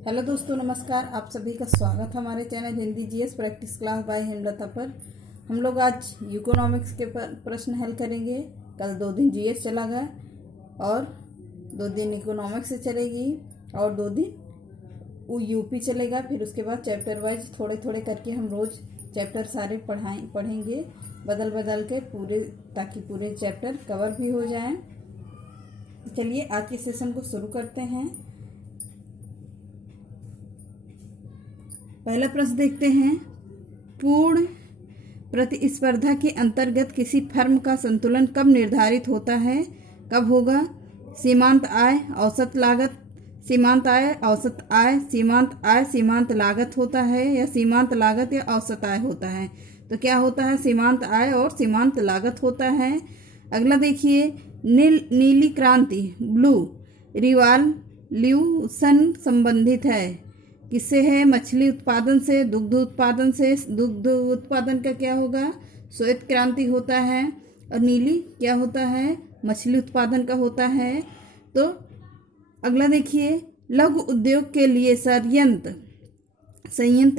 Hello दोस्तों, नमस्कार। आप सभी का स्वागत है हमारे channel Hindi GS practice class by Hemlata पर। हम लोग आज इकोनॉमिक्स के प्रश्न हल करेंगे। कल 2 दिन जीएस चला गया और 2 दिन इकोनॉमिक्स से चलेगी और 2 दिन यूपी चलेगा। फिर उसके बाद चैप्टर वाइज थोड़े थोड़े करके हम रोज़ चैप्टर सारे पढ़ेंगे बदल बदल के पूरे, ताकि पूरे चैप्टर कवर भी हो जाएं। चलिए आज के सेशन को शुरू करते हैं। पहला प्रश्न देखते हैं। पूर्ण प्रतिस्पर्धा के अंतर्गत किसी फर्म का संतुलन कब निर्धारित होता है? कब होगा? सीमांत आय, औसत लागत, सीमांत आय, औसत आय, सीमांत आय, सीमांत लागत होता है, या सीमांत लागत या औसत आय होता है? तो क्या होता है? सीमांत आय और सीमांत लागत होता है। अगला देखिए, नीली क्रांति, ब्लू रिवॉल्यूशन संबंधित है किससे है? मछली उत्पादन से, दुग्ध उत्पादन से। दुग्ध उत्पादन का क्या होगा? श्वेत क्रांति होता है। और नीली क्या होता है? मछली उत्पादन का होता है। तो अगला देखिए, लघु उद्योग के लिए संयंत्र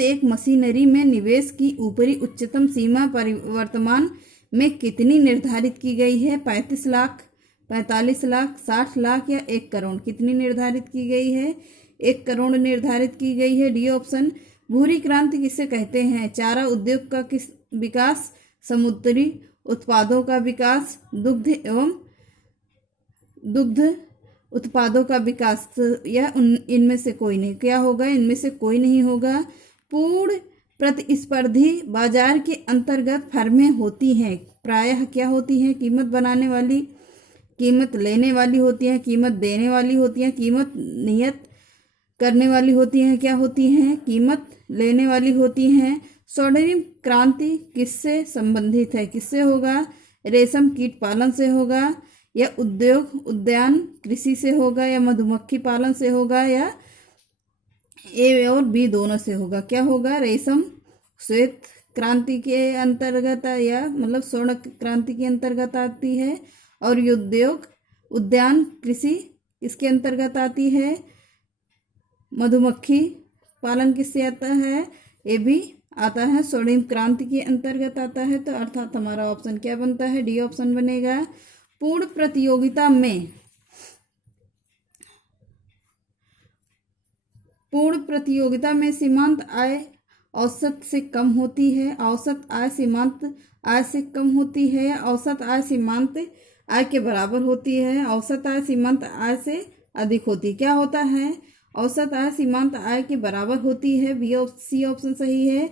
एक मशीनरी में निवेश की ऊपरी उच्चतम सीमा वर्तमान में कितनी निर्धारित की गई है? 35 लाख, 45 लाख, 60 लाख या 1 करोड़? कितनी निर्धारित की गई है? 1 करोड़ निर्धारित की गई है। D option. भूरी क्रांति किसे कहते हैं? चारा उद्योग का विकास, समुद्री उत्पादों का विकास, दुग्ध उत्पादों का विकास, या इनमें से कोई नहीं। क्या होगा? इनमें से कोई नहीं होगा। पूर्ण प्रतिस्पर्धी बाजार के अंतर्गत फर्में होती हैं, प्रायः क्या होती हैं? कीमत बनाने वाली, कीमत लेने वाली होती हैं, कीमत देने वाली होती हैं, कीमत नियत करने वाली होती हैं। क्या होती हैं? कीमत लेने वाली होती हैं। स्वर्णिम क्रांति किससे संबंधित है? किससे होगा? रेशम कीट पालन से होगा, या उद्यान कृषि से होगा, या मधुमक्खी पालन से होगा, या ए और बी दोनों से होगा? क्या होगा? रेशम श्वेत क्रांति के अंतर्गत, या मतलब स्वर्ण क्रांति के अंतर्गत आती है। और उद्यान कृषि इसके अंतर्गत आती है। मधुमक्खी पालन किससे आता है? ये भी आता है, स्वर्णिम क्रांति के अंतर्गत आता है। तो अर्थात हमारा ऑप्शन क्या बनता है? डी ऑप्शन बनेगा। पूर्ण प्रतियोगिता में सीमांत आय औसत से कम होती है, औसत आय सीमांत आय से कम होती है, औसत आय सीमांत आय के बराबर होती है, औसत आय सीमांत आय से अधिक होती है। क्या होता है? औसत आय सीमांत आय के बराबर होती है। सी ऑप्शन सही है।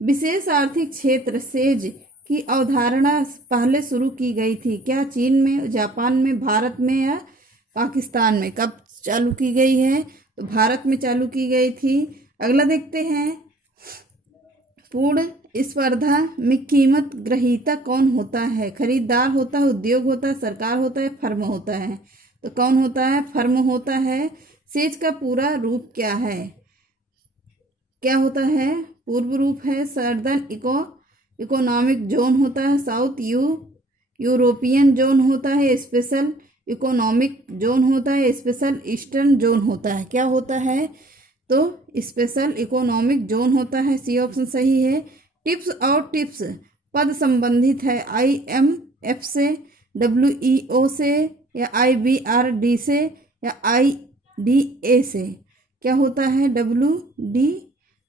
विशेष आर्थिक क्षेत्र सेज की अवधारणा पहले शुरू की गई थी? क्या चीन में, जापान में, भारत में, या पाकिस्तान में? कब चालू की गई है? तो भारत में चालू की गई थी। अगला देखते हैं। पूर्ण स्पर्धा में कीमत ग्रहीता कौन होता है? खरीदार होता है, उद्योग होता है, सरकार होता है, फर्म होता है? तो कौन होता है? फर्म होता है। सेज का पूरा रूप क्या है? क्या होता है? पूर्व रूप है सर्दर्न इकोनॉमिक जोन होता है, साउथ यूरोपियन जोन होता है, स्पेशल इकोनॉमिक जोन होता है, स्पेशल ईस्टर्न जोन होता है। क्या होता है? तो स्पेशल इकोनॉमिक जोन होता है। सी ऑप्शन सही है। टिप्स और टिप्स पद संबंधित है IMF से, WEO से, या IBRD से, या IDA से? क्या होता है?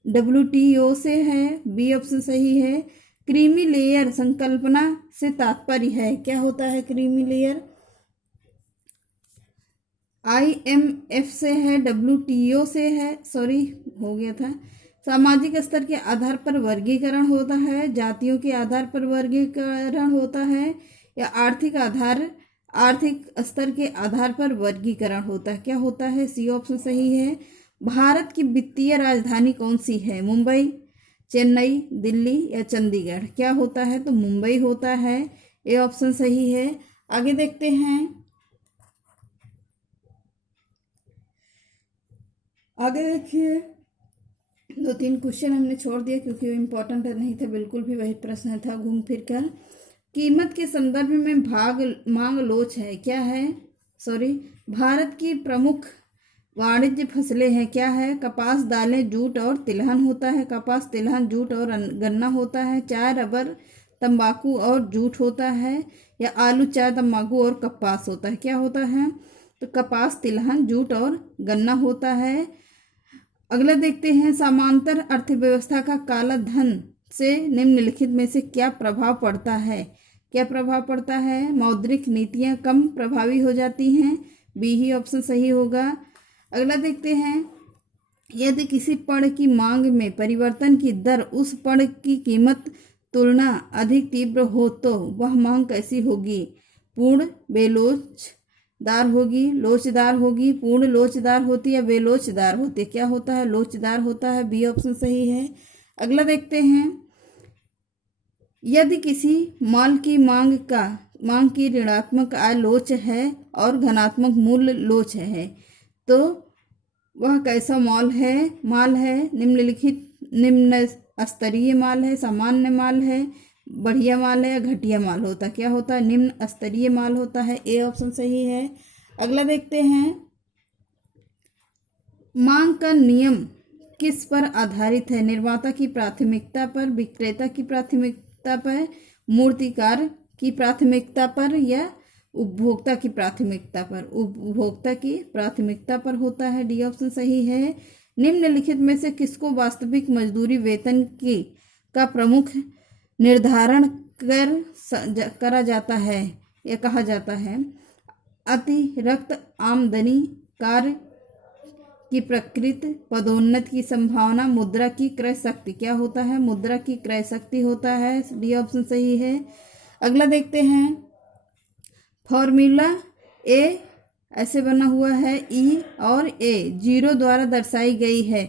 WTO से है। बी ऑप्शन सही है। क्रीमी लेयर संकल्पना से तात्पर्य है? क्या होता है क्रीमी लेयर? IMF से है, WTO से है, सॉरी हो गया था। सामाजिक स्तर के आधार पर वर्गीकरण होता है, जातियों के आधार पर वर्गीकरण होता है, या आर्थिक स्तर के आधार पर वर्गीकरण होता है? क्या होता है? सी ऑप्शन सही है। भारत की वित्तीय राजधानी कौन सी है? मुंबई, चेन्नई, दिल्ली, या चंडीगढ़? क्या होता है? तो मुंबई होता है। ये ऑप्शन सही है। आगे देखते हैं। आगे देखिए, 2-3 क्वेश्चन हमने छोड़ दिया क्योंकि वो इम्पोर्टेंट नहीं थे बिल्कुल भी। वही प्रश्न था घूम फिर कर। कीमत के संदर्भ में मांग लोच है? क्या है? भारत की प्रमुख वाणिज्य फसलें हैं, क्या है? कपास, दालें, जूट और तिलहन होता है। कपास, तिलहन, जूट और गन्ना होता है। चाय, रबर, तंबाकू और जूट होता है। या आलू, चाय, तंबाकू और कपास होता है। क्या होता है? तो कपास, तिलहन, जूट और गन्ना होता है। अगला देखते हैं, समांतर अर्थव्यवस्था का काला धन से निम्नलिखित में से क्या प्रभाव पड़ता है? क्या प्रभाव पड़ता है? मौद्रिक नीतियां कम प्रभावी हो जाती हैं। बी ही ऑप्शन सही होगा। अगला देखते हैं, यदि किसी पण्य की मांग में परिवर्तन की दर उस पण्य की कीमत तुलना अधिक तीव्र हो तो वह मांग कैसी होगी? पूर्ण बेलोचदार होगी, लोचदार होगी, पूर्ण लोचदार होती है, बेलोचदार होती है। क्या होता है? लोचदार होता है। बी ऑप्शन सही है। अगला देखते हैं, यदि किसी माल की मांग की ऋणात्मक आय लोच है और धनात्मक मूल्य लोच है तो वह कैसा माल है? निम्न स्तरीय माल है, सामान्य माल है, बढ़िया माल है या घटिया माल होता है? क्या होता है? निम्न स्तरीय माल होता है। ए ऑप्शन सही है। अगला देखते हैं, मांग का नियम किस पर आधारित है? निर्माता की प्राथमिकता पर, विक्रेता की प्राथमिकता पर, मूर्तिकार की प्राथमिकता पर या उपभोक्ता की प्राथमिकता पर? उपभोक्ता की प्राथमिकता पर होता है। डी ऑप्शन सही है। निम्नलिखित में से किसको वास्तविक मजदूरी वेतन का प्रमुख निर्धारण करा जाता है या कहा जाता है? अतिरिक्त आमदनी, कार्य की प्रकृति, पदोन्नति की संभावना, मुद्रा की क्रय शक्ति। क्या होता है? मुद्रा की क्रय शक्ति होता है। डी ऑप्शन सही है। अगला देखते हैं, फॉर्मूला ए ऐसे बना हुआ है, ई और ए जीरो द्वारा दर्शाई गई है।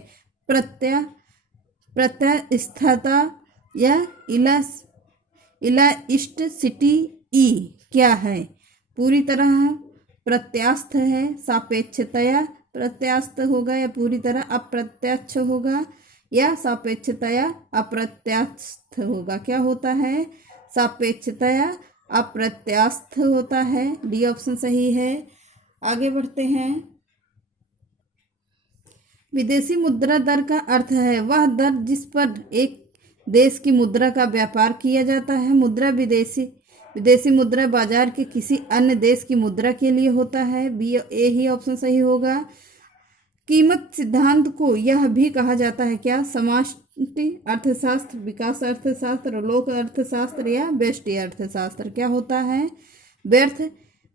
प्रत्यास्थता या इलास्टिसिटी ई क्या है? पूरी तरह प्रत्यास्थ है, सापेक्षतया प्रत्यास्थ होगा या पूरी तरह अप्रत्यक्ष होगा या सापेक्षतया अप्रत्यास्थ होगा? क्या होता है? सापेक्षतया अप्रत्यास्थ होता है। डी ऑप्शन सही है। आगे बढ़ते हैं, विदेशी मुद्रा दर का अर्थ है वह दर जिस पर एक देश की मुद्रा का व्यापार किया जाता है। मुद्रा विदेशी मुद्रा बाजार के किसी अन्य देश की मुद्रा के लिए होता है। बी ए ही ऑप्शन सही होगा। कीमत सिद्धांत को यह भी कहा जाता है, क्या? समष्टि अर्थशास्त्र, विकास अर्थशास्त्र, लोक अर्थशास्त्र या व्यष्टि अर्थशास्त्र? क्या होता है?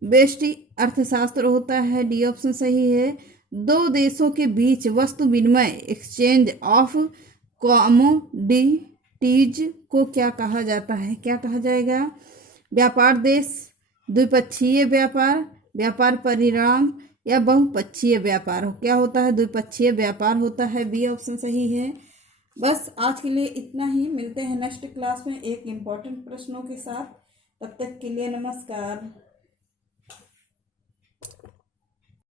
व्यष्टि अर्थशास्त्र होता है। डी ऑप्शन सही है। दो देशों के बीच वस्तु विनिमय, एक्सचेंज ऑफ कमोडिटीज को क्या कहा जाता है? क्या कहा जाएगा? व्यापार देश, द्विपक्षीय व्यापार, व्यापार परिणाम या बहुपक्षीय व्यापार हो? क्या होता है? द्विपक्षीय व्यापार होता है। बी ऑप्शन सही है। बस आज के लिए इतना ही। मिलते हैं नेक्स्ट क्लास में एक इम्पोर्टेंट प्रश्नों के साथ। तब तक के लिए नमस्कार।